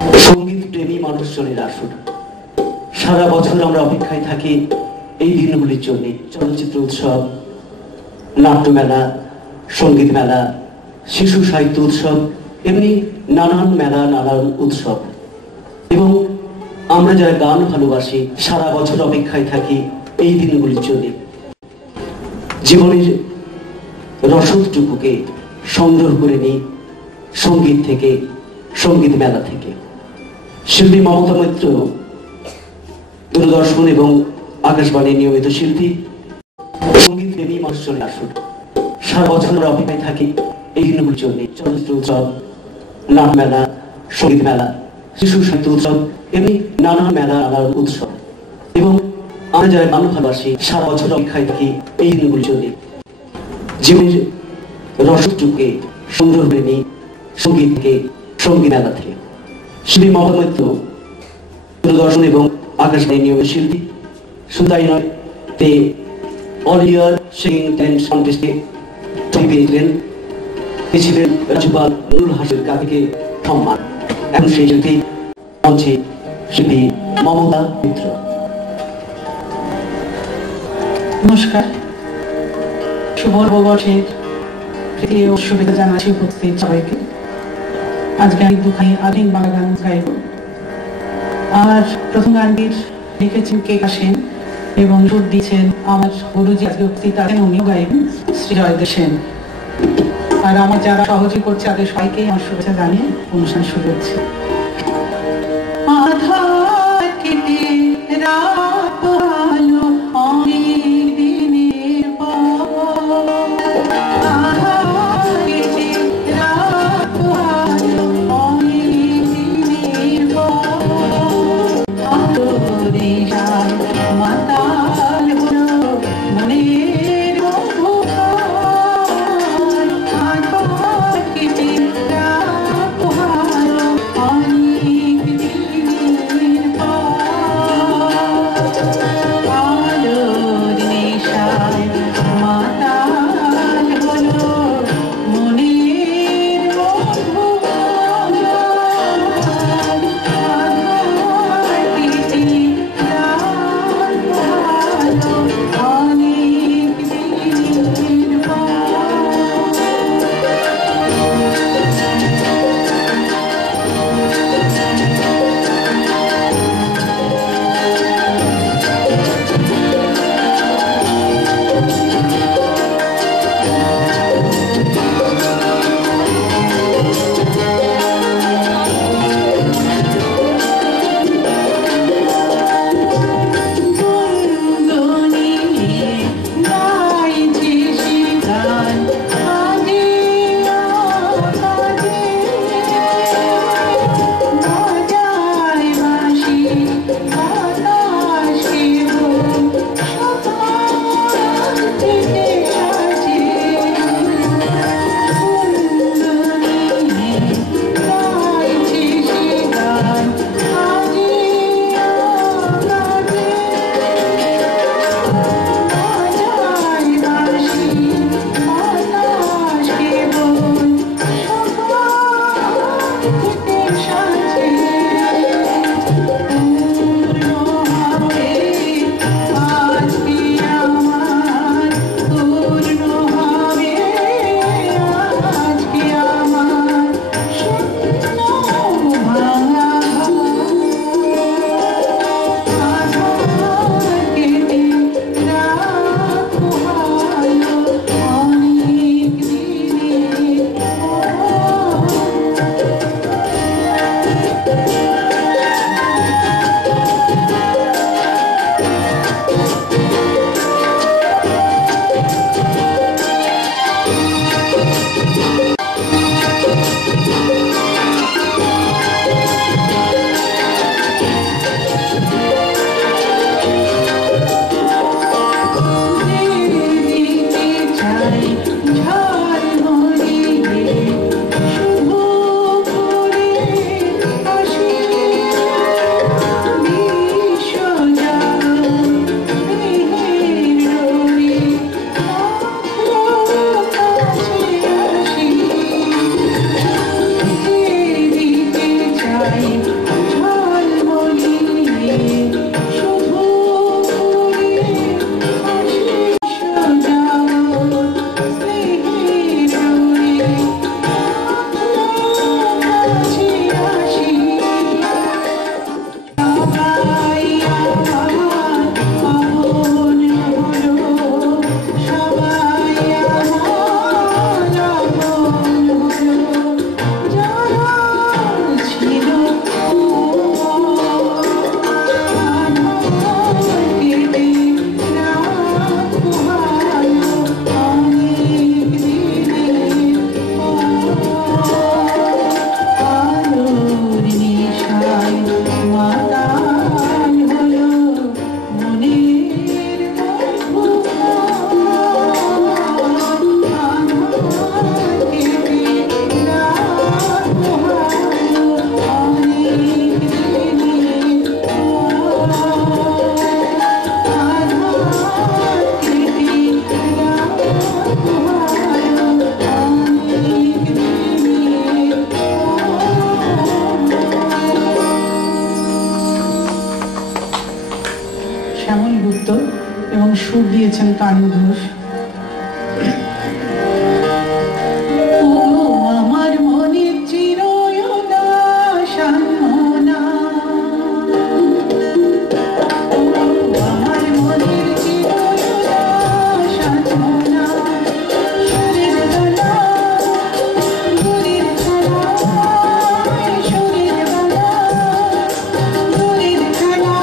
সঙ্গীত প্রেমী মানুষজনের আসর। সারা বছর আমরা অপেক্ষায় থাকি এই দিনগুলির জন্য। চলচ্চিত্র উৎসব, নাট্যমেলা, সঙ্গীত মেলা, শিশু সাহিত্য উৎসব, এমনি নানান মেলা, নানান উৎসব। এবং আমরা যারা গান ভালোবাসি সারা বছর অপেক্ষায় থাকি এই দিনগুলির জন্য। জীবনের রসদটুকুকে সংগ্রহ করে নিই সঙ্গীত থেকে, সঙ্গীত মেলা থেকে। শিল্পী মমতা মৈত্র দূরদর্শন এবং আকাশবাণীর নিয়মিত শিল্পী, সঙ্গীত প্রেমী মানুষজনের আসর। সারা বছর আমরা অপেক্ষায় থাকি এই দিনগুলির জন্য। চলচ্চিত্র উৎসব, নাটমেলা, সঙ্গীত মেলা, শিশু সাহিত্য উৎসব, এমনি নানান মেলা, নানান উৎসব। এবং আমরা যারা গান ভালোবাসি সারা বছর অপেক্ষায় থাকি এই দিনগুলির জন্য। জীবনের রসদটুকুকে সংগ্রহ করে নিই সঙ্গীত থেকে, সঙ্গীত মেলা থেকে। শিল্পী মমতা মৈত্র দূরদর্শন এবং আকাশবাণীর নিয়মিত শিল্পী। শুধু তাই নয়, তে অল ইয়ার সিঙ্গিং ট্যালেন্ট কন্টেস্টে পেয়েছিলেন, পেয়েছিলেন রাজ্যপাল নুরুল হাসের কাছ থেকে সম্মান। এখন সেই শিল্পী মঞ্চে শিল্পী মমতা মৈত্র। নমস্কার, শুভ নববর্ষের প্রীতি ও শুভেচ্ছা জানাচ্ছি উপস্থিত সবাইকে। আজকে আমি দুখানি আধুনিক বাংলা গান গাইব। আমার প্রথম গানটির লিখেছেন কে কাশেন এবং সুর দিয়েছেন আমার গুরুজি, আজকে উপস্থিত আছেন, উনিও গাইবেন, শ্রী জয়দেব সেন। আর আমার যারা সহযোগী করছে তাদের সবাইকেই আমার শুভেচ্ছা জানিয়ে অনুষ্ঠান শুরু হচ্ছে। পানি ঘোষ। আমার মনের চিরদাসা মোনা, আমার মনের চিরদাসা মোনা, সুরের গলা গুলির খেলা, সুরের গলা গুলির খেলা,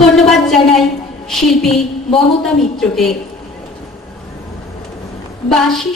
ধন্যবাদ জানাই শিল্পী মমতা মিত্রকে। বাঁশি